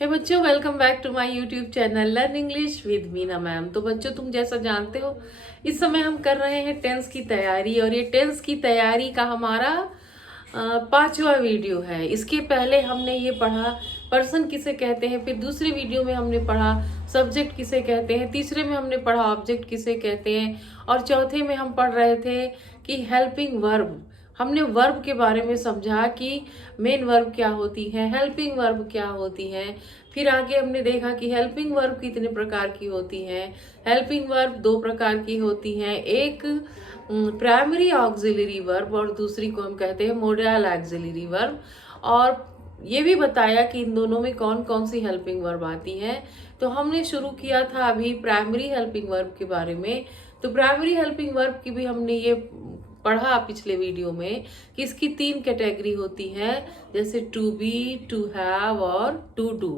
हे बच्चों, welcome back to my YouTube channel learn English with Meena ma'am. तो बच्चों, तुम जैसा जानते हो इस समय हम कर रहे हैं टेंस की तैयारी, और ये टेंस की तैयारी का हमारा पांचवा वीडियो है। इसके पहले हमने ये पढ़ा पर्सन किसे कहते हैं, फिर दूसरी वीडियो में हमने पढ़ा सब्जेक्ट किसे कहते हैं, तीसरे में हमने पढ़ा ऑब्जेक्ट किसे कहते हैं, और चौथे में हम पढ़ रहे थे कि हेल्पिंग वर्ब। हमने वर्ब के बारे में समझा कि मेन वर्ब क्या होती है, हेल्पिंग वर्ब क्या होती है। फिर आगे हमने देखा कि हेल्पिंग वर्ब कितने प्रकार की होती है। हेल्पिंग वर्ब दो प्रकार की होती हैं, एक प्राइमरी ऑक्सिलरी वर्ब और दूसरी को हम कहते हैं मोडल ऑक्सिलरी वर्ब। और ये भी बताया कि इन दोनों में कौन कौन सी हेल्पिंग वर्ब आती है। तो हमने शुरू किया था अभी प्राइमरी हेल्पिंग वर्ब के बारे में। तो प्राइमरी हेल्पिंग वर्ब की भी हमने ये पढ़ा पिछले वीडियो में कि इसकी तीन कैटेगरी होती है, जैसे टू बी, टू हैव और टू डू।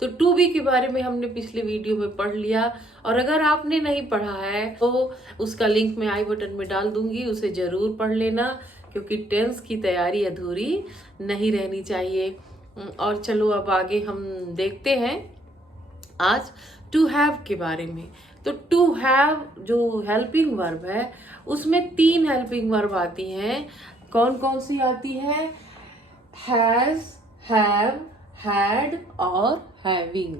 तो टू बी के बारे में हमने पिछले वीडियो में पढ़ लिया, और अगर आपने नहीं पढ़ा है तो उसका लिंक मैं आई बटन में डाल दूंगी, उसे जरूर पढ़ लेना, क्योंकि टेंस की तैयारी अधूरी नहीं रहनी चाहिए। और चलो अब आगे हम देखते हैं आज टू हैव के बारे में। तो टू हैव जो हेल्पिंग वर्ब है उसमें तीन हेल्पिंग वर्ब आती हैं। कौन कौन सी आती है? हैज, हैव, हैड और हैविंग।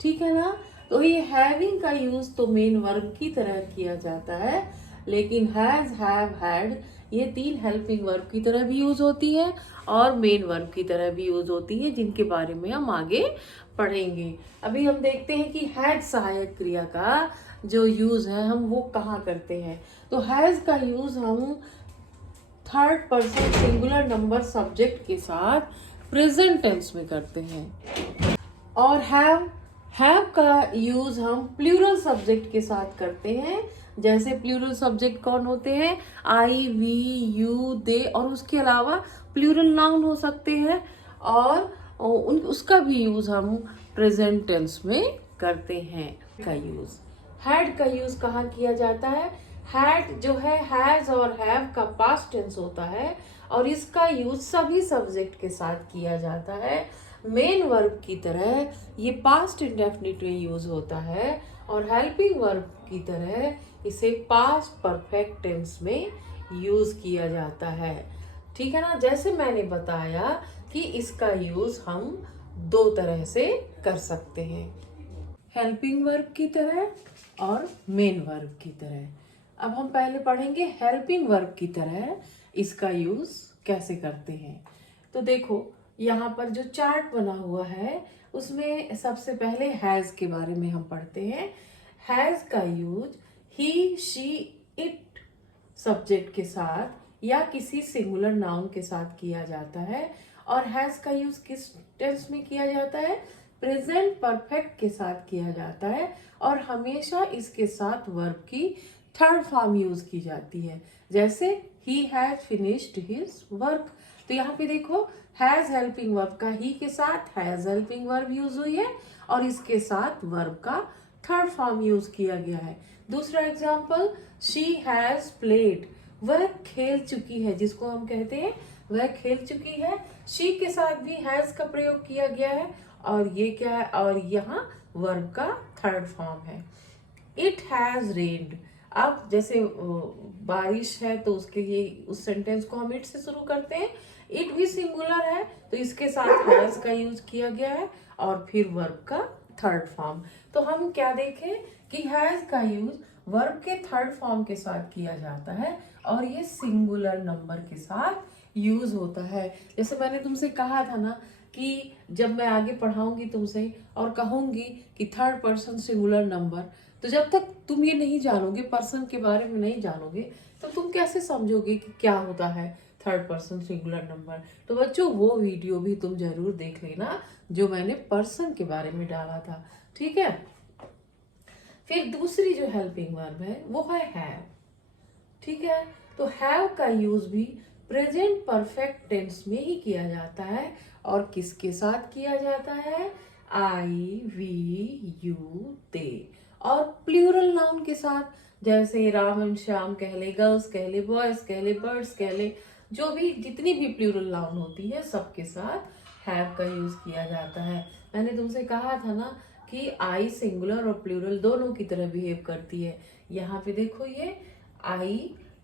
ठीक है ना? तो ये हैविंग का यूज तो मेन वर्ब की तरह किया जाता है, लेकिन हैज, हैव, हैड ये तीन हेल्पिंग वर्ब की तरह भी यूज होती है और मेन वर्ब की तरह भी यूज होती है, जिनके बारे में हम आगे पढ़ेंगे। अभी हम देखते हैं कि हैड सहायक क्रिया का जो यूज है हम वो कहाँ करते हैं। तो हैज का यूज हम third person singular number subject के साथ प्रेजेंट टेंस में करते हैं, और हैव का यूज हम प्लूरल सब्जेक्ट के साथ करते हैं। जैसे प्लूरल सब्जेक्ट कौन होते हैं? आई, वी, यू, दे, और उसके अलावा प्लूरल नाउन हो सकते हैं, और उसका भी यूज हम प्रेजेंट टेंस में करते हैं। का यूज हैड का यूज कहाँ किया जाता है? हैड जो है हैज और हैव का पास्ट टेंस होता है, और इसका यूज सभी सब्जेक्ट के साथ किया जाता है। मेन वर्ब की तरह ये पास्ट इंडेफिनिट में यूज होता है, और हेल्पिंग वर्ब की तरह इसे पास्ट परफेक्ट टेंस में यूज किया जाता है। ठीक है ना? जैसे मैंने बताया कि इसका यूज हम दो तरह से कर सकते हैं, हेल्पिंग वर्ब की तरह और मेन वर्ब की तरह। अब हम पहले पढ़ेंगे हेल्पिंग वर्ब की तरह इसका यूज कैसे करते हैं। तो देखो, यहाँ पर जो चार्ट बना हुआ है उसमें सबसे पहले हैज के बारे में हम पढ़ते हैं। हैज का use he, she, it subject के साथ या किसी सिंगुलर नाउन के साथ किया जाता है। और हैज का यूज किस टेंस में किया जाता है? प्रेजेंट परफेक्ट के साथ किया जाता है, और हमेशा इसके साथ वर्ब की थर्ड फॉर्म यूज की जाती है। जैसे he has finished his work. तो यहाँ पे देखो, हैज हेल्पिंग वर्ब का ही के साथ हैज हेल्पिंग वर्ब यूज हुई है, और इसके साथ वर्ब का थर्ड फॉर्म यूज किया गया है। दूसरा एग्जाम्पल, शी हैज प्लेड, वह खेल चुकी है, जिसको हम कहते हैं वह खेल चुकी है। शी के साथ भी हैज का प्रयोग किया गया है, और ये क्या है? और यहाँ वर्ब का थर्ड फॉर्म है। इट हैज रेन्ड। अब जैसे बारिश है तो उसके लिए उस सेंटेंस को हम इट से शुरू करते हैं। इट भी सिंगुलर है तो इसके साथ हैज का यूज किया गया है, और फिर वर्ब का थर्ड फॉर्म। तो हम क्या देखें कि हैज का यूज वर्ब के थर्ड फॉर्म के साथ किया जाता है, और ये सिंगुलर नंबर के साथ यूज होता है। जैसे मैंने तुमसे कहा था ना कि जब मैं आगे पढ़ाऊंगी तुमसे और कहूंगी कि थर्ड पर्सन सिंगुलर नंबर, तो जब तक तुम ये नहीं जानोगे, पर्सन के बारे में नहीं जानोगे, तो तुम कैसे समझोगे कि क्या होता है थर्ड पर्सन सिंगुलर नंबर। तो बच्चों, वो वीडियो भी तुम जरूर देख लेना जो मैंने पर्सन के बारे में डाला था। ठीक है? फिर दूसरी जो हेल्पिंग वर्ब है वो है हैव। ठीक है? तो हैव का यूज भी प्रेजेंट परफेक्ट टेंस में ही किया जाता है, और किसके साथ किया जाता है? आई, वी, यू, दे, और प्लूरल नाउन के साथ, जैसे राम एंड श्याम कह ले, गर्ल्स कह ले, बॉयज कह ले, बर्ड्स कह ले, जो भी जितनी भी प्लूरल नाउन होती है सबके साथ हैव का यूज किया जाता है। मैंने तुमसे कहा था ना कि आई सिंगुलर और प्लूरल दोनों की तरह बिहेव करती है। यहाँ पे देखो ये आई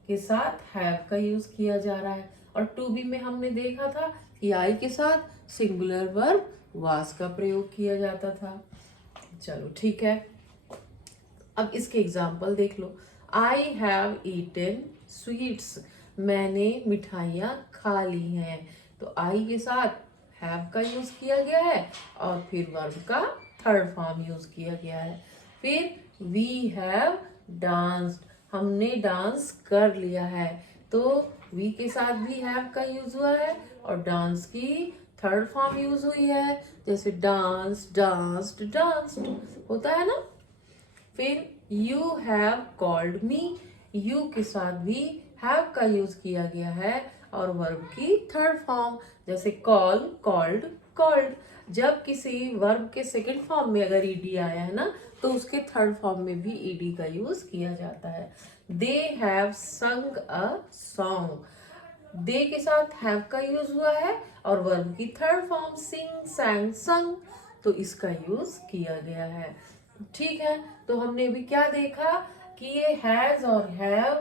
के साथ हैव का यूज किया जा रहा है, और टू बी में हमने देखा था कि आई के साथ सिंगुलर वर्ब वाज का प्रयोग किया जाता था। चलो ठीक है, अब इसके एग्जाम्पल देख लो। आई हैव ईटन स्वीट्स, मैंने मिठाइयाँ खा ली हैं। तो आई के साथ हैव का यूज किया गया है और फिर वर्ब का थर्ड फॉर्म यूज किया गया है। फिर वी हैव डांस्ड, हमने डांस कर लिया है, तो वी के साथ भी हैव का यूज हुआ है और डांस की थर्ड फॉर्म यूज हुई है, जैसे डांस, डांस्ड, डांस्ड होता है ना। फिर you have called me, you के साथ भी हैव का यूज किया गया है और वर्ब की थर्ड फॉर्म, जैसे कॉल, कॉल्ड, कॉल्ड। जब किसी वर्ब के सेकंड फॉर्म में अगर ईडी आया है ना, तो उसके थर्ड फॉर्म में भी ईडी का यूज किया जाता है। दे हैव संग अ सॉन्ग, दे के साथ हैव का यूज हुआ है और वर्ब की थर्ड फॉर्म सिंग, सैंग, संग, तो इसका यूज किया गया है। ठीक है, तो हमने अभी क्या देखा कि ये हैज और हैव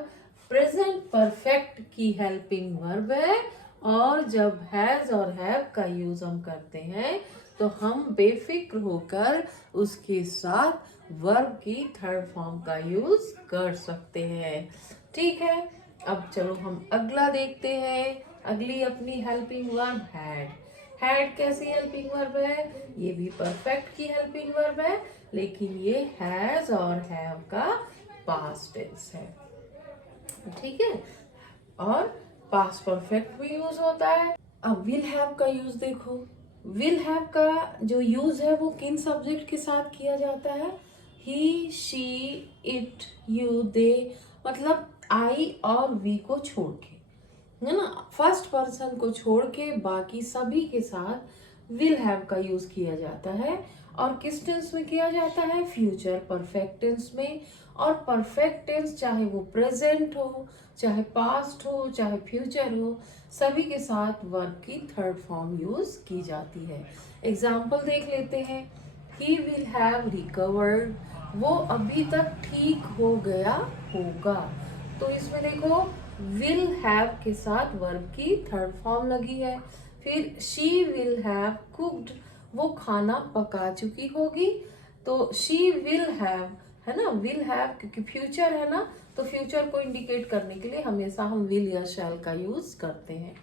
प्रेजेंट परफेक्ट की हेल्पिंग वर्ब है, और जब हैज और हैव का यूज हम करते हैं तो हम बेफिक्र होकर उसके साथ वर्ब की थर्ड फॉर्म का यूज कर सकते हैं। ठीक है, अब चलो हम अगला देखते हैं। अगली अपनी हेल्पिंग वर्ब हैड। हैड कैसी हेल्पिंग वर्ब है? ये भी परफेक्ट की हेल्पिंग वर्ब है, लेकिन ये हैज और हैव का पास्ट टेंस है। ठीक है, और पास्ट परफेक्ट भी यूज होता है। अब विल हैव का यूज देखो। विल हैव का जो यूज है वो किन सब्जेक्ट के साथ किया जाता है? ही, शी, इट, यू, दे, मतलब आई और वी को छोड़ के, है ना, फर्स्ट पर्सन को छोड़ के बाकी सभी के साथ विल हैव का यूज किया जाता है। और किस टेंस में किया जाता है? फ्यूचर परफेक्ट टेंस में। और परफेक्ट टेंस चाहे वो प्रेजेंट हो, चाहे पास्ट हो, चाहे फ्यूचर हो, सभी के साथ वर्ब की थर्ड फॉर्म यूज की जाती है। एग्जाम्पल देख लेते हैं। ही विल हैव रिकवर्ड, वो अभी तक ठीक हो गया होगा। तो इसमें देखो विल हैव के साथ वर्ब की थर्ड फॉर्म लगी है। फिर शी विल हैव कुक्ड, वो खाना पका चुकी होगी, तो शी विल हैव, है ना, विल हैव क्योंकि फ्यूचर है ना, तो फ्यूचर को इंडिकेट करने के लिए हमेशा हम विल या शैल का यूज करते हैं।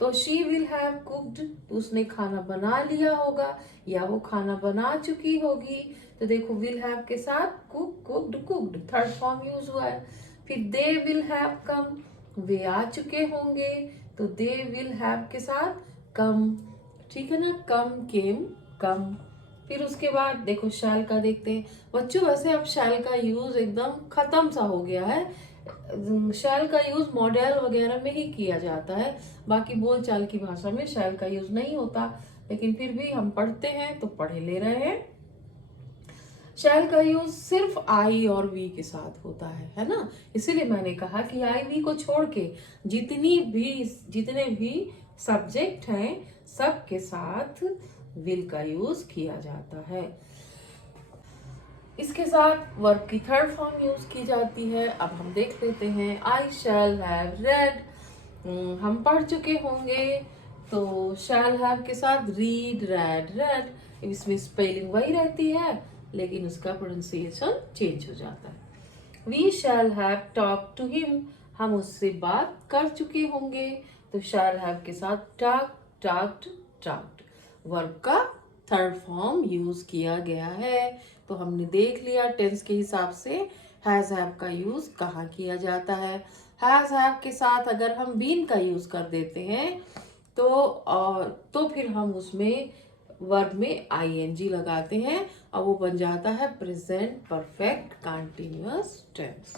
तो शी विल हैव कुक्ड, उसने खाना बना लिया होगा या वो खाना बना चुकी होगी। तो देखो विल हैव के साथ cook, cooked, cooked, third form use हुआ है। फिर दे विल हैव कम, वे आ चुके होंगे, तो दे विल हैव के साथ कम, ठीक है ना, कम, केम, कम। फिर उसके बाद देखो शैल का देखते हैं बच्चों। वैसे अब शैल का यूज एकदम खत्म सा हो गया है। शैल का यूज मॉडल वगैरह में ही किया जाता है, बाकी बोलचाल की भाषा में शैल का यूज नहीं होता, लेकिन फिर भी हम पढ़ते हैं तो पढ़े ले रहे हैं। शैल का यूज सिर्फ आई और वी के साथ होता है ना, इसीलिए मैंने कहा कि आई वी को छोड़ के जितने भी सब्जेक्ट हैं सब के साथ विल का यूज किया जाता है। इसके साथ वर्ब की थर्ड फॉर्म यूज की जाती है। अब हम देख लेते हैं। आई शैल हैव रेड, हम पढ़ चुके होंगे, तो शैल हैव के साथ रीड, रेड, रेड, इसमें स्पेलिंग वही रहती है लेकिन उसका प्रोनाउंसिएशन चेंज हो जाता है। We shall have talk to him, हम उससे बात कर चुके होंगे, तो शैल हैव के साथ टॉक, टॉक्ड, टॉक्ड, वर्ब का थर्ड फॉर्म यूज किया गया है। तो हमने देख लिया टेंस के हिसाब से हैज हैव का यूज कहाँ किया जाता है। हैज हैव के साथ अगर हम बीन का यूज कर देते हैं तो फिर हम उसमें वर्ब में आईएनजी लगाते हैं और वो बन जाता है प्रेजेंट परफेक्ट कंटीन्यूअस टेंस।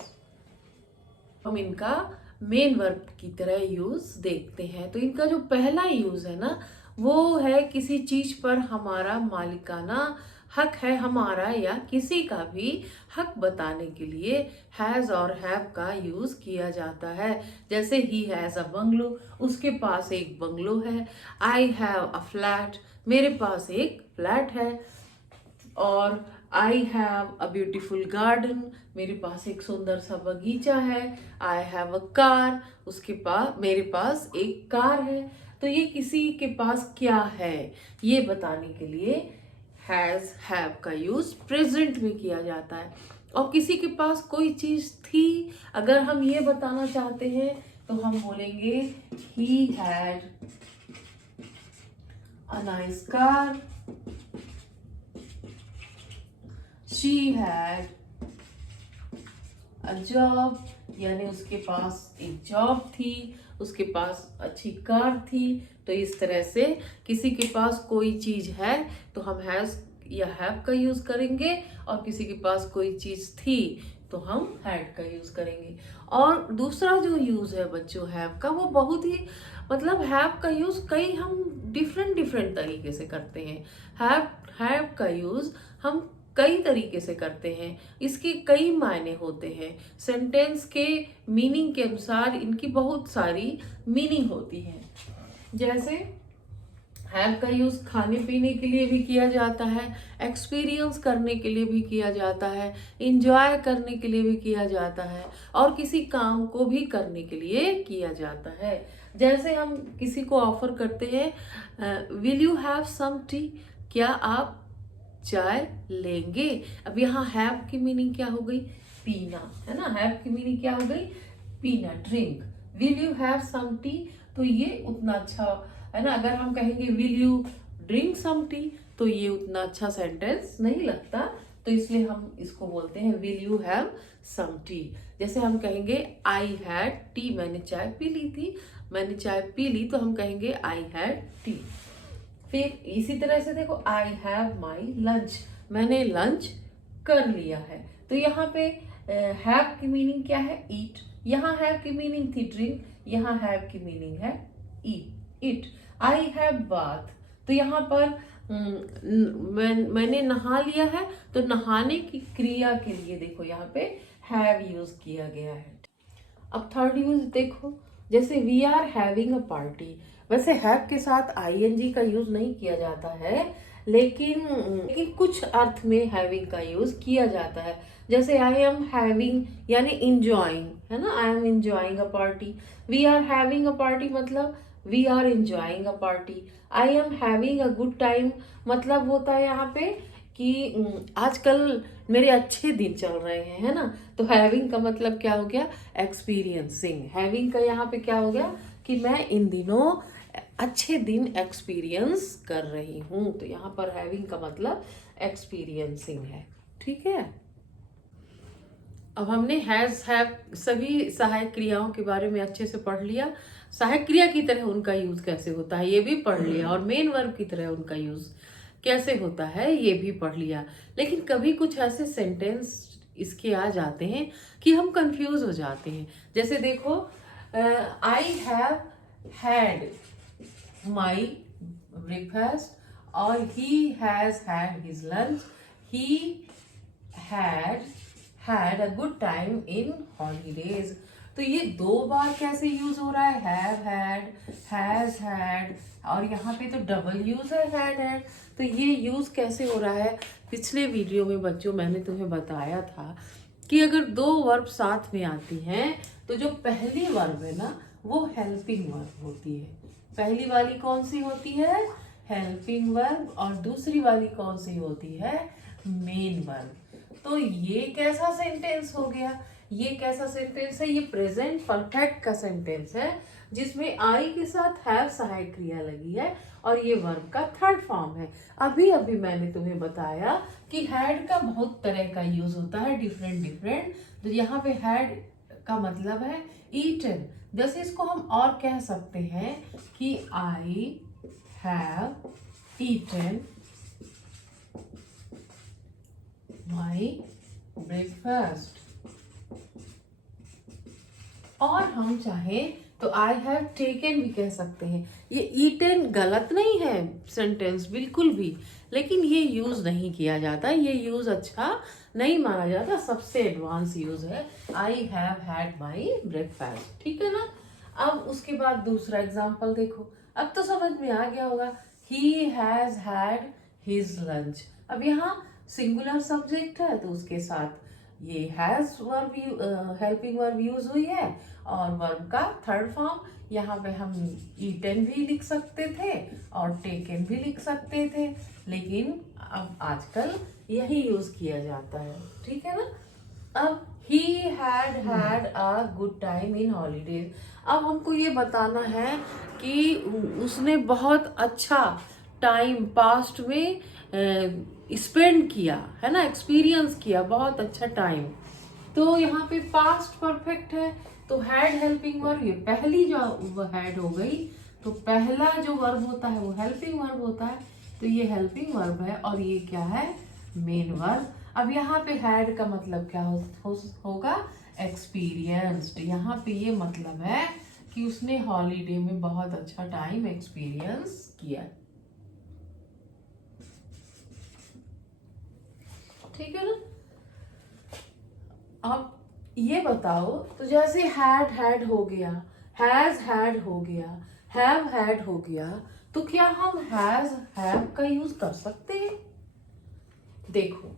हम इनका मेन वर्ब की तरह यूज देखते हैं। तो इनका जो पहला यूज है ना, वो है किसी चीज पर हमारा मालिकाना हक है, हमारा या किसी का भी हक बताने के लिए हैज और हैव का यूज किया जाता है। जैसे ही हैज अ बंगलो, उसके पास एक बंगलो है। आई हैव अ फ्लैट, मेरे पास एक फ्लैट है। और I have a beautiful garden, मेरे पास एक सुंदर सा बगीचा है। आई हैव अ कार, उसके पास मेरे पास एक कार है। तो ये किसी के पास क्या है ये बताने के लिए हैज हैव का यूज प्रेजेंट में किया जाता है। और किसी के पास कोई चीज थी, अगर हम ये बताना चाहते हैं तो हम बोलेंगे ही had a nice car, she had a job, यानी उसके पास एक जॉब थी, उसके पास अच्छी कार थी। तो इस तरह से किसी के पास कोई चीज है तो हम हैज या हैव का यूज करेंगे, और किसी के पास कोई चीज थी तो हम हैड का यूज करेंगे। और दूसरा जो यूज है बच्चों हैव का, वो बहुत ही मतलब हैव का यूज कई हम डिफरेंट डिफरेंट तरीके से करते हैं। हैव का यूज हम कई तरीके से करते हैं, इसके कई मायने होते हैं। सेंटेंस के मीनिंग के अनुसार इनकी बहुत सारी मीनिंग होती है। जैसे हैव का यूज खाने पीने के लिए भी किया जाता है, एक्सपीरियंस करने के लिए भी किया जाता है, इंजॉय करने के लिए भी किया जाता है, और किसी काम को भी करने के लिए किया जाता है। जैसे हम किसी को ऑफर करते हैं, will you have some tea, क्या आप चाय लेंगे। अब यहाँ हैव की मीनिंग क्या हो गई, पीना, है ना। हैव की मीनिंग क्या हो गई, पीना, drink. Will you have some tea, तो ये उतना अच्छा है ना। अगर हम कहेंगे will you drink some tea, तो ये उतना अच्छा सेंटेंस नहीं लगता, तो इसलिए हम इसको बोलते हैं will you have some tea. जैसे हम कहेंगे आई हैड टी, मैंने चाय पी ली थी, मैंने चाय पी ली, तो हम कहेंगे आई हैड टी। फिर इसी तरह से देखो आई हैव माई लंच, मैंने लंच कर लिया है। तो यहाँ पे हैव की मीनिंग क्या है, ईट। यहाँ हैव की मीनिंग थी ड्रिंक, यहाँ हैव की मीनिंग है ईट। आई हैव बाथ, तो यहाँ पर मैंने नहा लिया है, तो नहाने की क्रिया के लिए देखो यहाँ पे हैव यूज किया गया है। अब थर्ड यूज देखो, जैसे we are having a party, वैसे हैव के साथ आईएनजी का यूज नहीं किया जाता है, लेकिन कुछ अर्थ में हैविंग का यूज किया जाता है। जैसे आई एम हैविंग यानी इंजॉइंग, है ना, I am enjoying a party. We are having a party मतलब we are enjoying a party. I am having a good time मतलब होता है यहाँ पे कि आजकल मेरे अच्छे दिन चल रहे हैं, है ना। तो हैविंग का मतलब क्या हो गया, एक्सपीरियंसिंग। हैविंग का यहाँ पे क्या हो गया कि मैं इन दिनों अच्छे दिन एक्सपीरियंस कर रही हूँ, तो यहाँ पर हैविंग का मतलब एक्सपीरियंसिंग है। ठीक है, अब हमने हैज हैव सभी सहायक क्रियाओं के बारे में अच्छे से पढ़ लिया। सहायक क्रिया की तरह उनका यूज कैसे होता है ये भी पढ़ लिया, और मेन वर्ब की तरह उनका यूज कैसे होता है ये भी पढ़ लिया। लेकिन कभी कुछ ऐसे सेंटेंस इसके आ जाते हैं कि हम कंफ्यूज हो जाते हैं। जैसे देखो, I have had my breakfast, और he has had his lunch, he had a good time in holidays. तो ये दो बार कैसे यूज हो रहा है, हैव हैड, हैज हैड, और यहाँ पे तो डबल यूज है हैड। तो ये यूज कैसे हो रहा है, पिछले वीडियो में बच्चों मैंने तुम्हें बताया था कि अगर दो वर्ब साथ में आती हैं तो जो पहली वर्ब है ना वो हेल्पिंग वर्ब होती है। पहली वाली कौन सी होती है, हेल्पिंग वर्ब, और दूसरी वाली कौन सी होती है, मेन वर्ब। तो ये कैसा सेंटेंस हो गया, ये कैसा सेंटेंस है, ये प्रेजेंट परफेक्ट का सेंटेंस है जिसमें आई के साथ हैव सहायक क्रिया लगी है, और ये वर्ब का थर्ड फॉर्म है। अभी अभी मैंने तुम्हें बताया कि हैड का बहुत तरह का यूज होता है, डिफरेंट डिफरेंट। तो यहाँ पे हैड का मतलब है ईटन। जैसे इसको हम और कह सकते हैं कि I have eaten my breakfast. और हम चाहें तो आई हैव टेकन भी कह सकते हैं। ये ईटन गलत नहीं है सेंटेंस बिल्कुल भी, लेकिन ये यूज नहीं किया जाता, ये यूज अच्छा नहीं माना जाता, सबसे एडवांस यूज है आई हैव हैड माई ब्रेकफास्ट। ठीक है ना। अब उसके बाद दूसरा एग्जाम्पल देखो, अब तो समझ में आ गया होगा, ही हैज हैड हिज लंच। अब यहाँ सिंगुलर सब्जेक्ट है तो उसके साथ ये has verb helping verb use हुई है, और वर्ब का थर्ड फॉर्म यहाँ पे हम ईटन भी लिख सकते थे और टेकन भी लिख सकते थे, लेकिन अब आजकल यही यूज किया जाता है, ठीक है ना। अब he had a good time in holidays। अब हमको ये बताना है कि उसने बहुत अच्छा टाइम पास्ट में स्पेंड किया है ना, एक्सपीरियंस किया बहुत अच्छा टाइम। तो यहाँ पे पास्ट परफेक्ट है तो हैड हेल्पिंग वर्ब, ये पहली जो हैड हो गई, तो पहला जो वर्ब होता है वो हेल्पिंग वर्ब होता है, तो ये हेल्पिंग वर्ब है और ये क्या है, मेन वर्ब। अब यहाँ पे हैड का मतलब क्या होगा, एक्सपीरियंस्ड। यहाँ पे ये मतलब है कि उसने हॉलीडे में बहुत अच्छा टाइम एक्सपीरियंस किया, ठीक है ना। अब ये बताओ, तो जैसे हैड हो गया, हैज हैड हो गया, हैव हैड हो गया, तो क्या हम हैज हैव का यूज कर सकते हैं? देखो,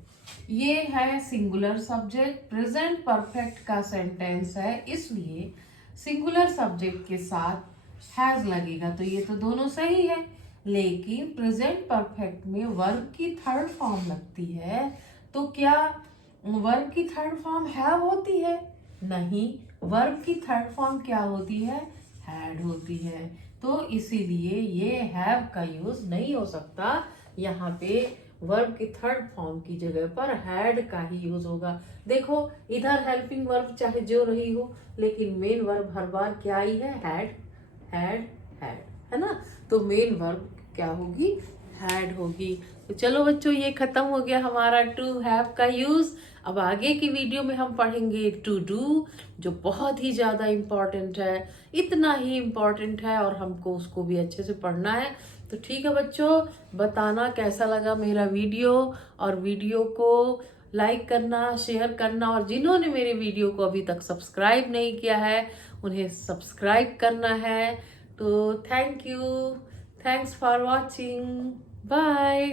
ये है सिंगुलर सब्जेक्ट, प्रेजेंट परफेक्ट का सेंटेंस है, इसलिए सिंगुलर सब्जेक्ट के साथ हैज लगेगा, तो ये तो दोनों सही है। लेकिन प्रेजेंट परफेक्ट में वर्ब की थर्ड फॉर्म लगती है, तो क्या वर्ब की थर्ड फॉर्म हैव होती है? नहीं, वर्ब की थर्ड फॉर्म क्या होती है, हैड होती है। तो इसीलिए ये हैव का यूज नहीं हो सकता, यहाँ पे वर्ब की थर्ड फॉर्म की जगह पर हैड का ही यूज होगा। देखो इधर हेल्पिंग वर्ब चाहे जो रही हो, लेकिन मेन वर्ब हर बार क्या ही है, हैड हैड हैड, है ना। तो मेन वर्ब क्या होगी, हैड होगी। तो चलो बच्चों, ये खत्म हो गया हमारा टू हैव का यूज। अब आगे की वीडियो में हम पढ़ेंगे टू डू, जो बहुत ही ज़्यादा इम्पॉर्टेंट है, इतना ही इम्पॉर्टेंट है और हमको उसको भी अच्छे से पढ़ना है। तो ठीक है बच्चों, बताना कैसा लगा मेरा वीडियो, और वीडियो को लाइक करना, शेयर करना, और जिन्होंने मेरे वीडियो को अभी तक सब्सक्राइब नहीं किया है उन्हें सब्सक्राइब करना है। तो thank you, thanks for watching, bye.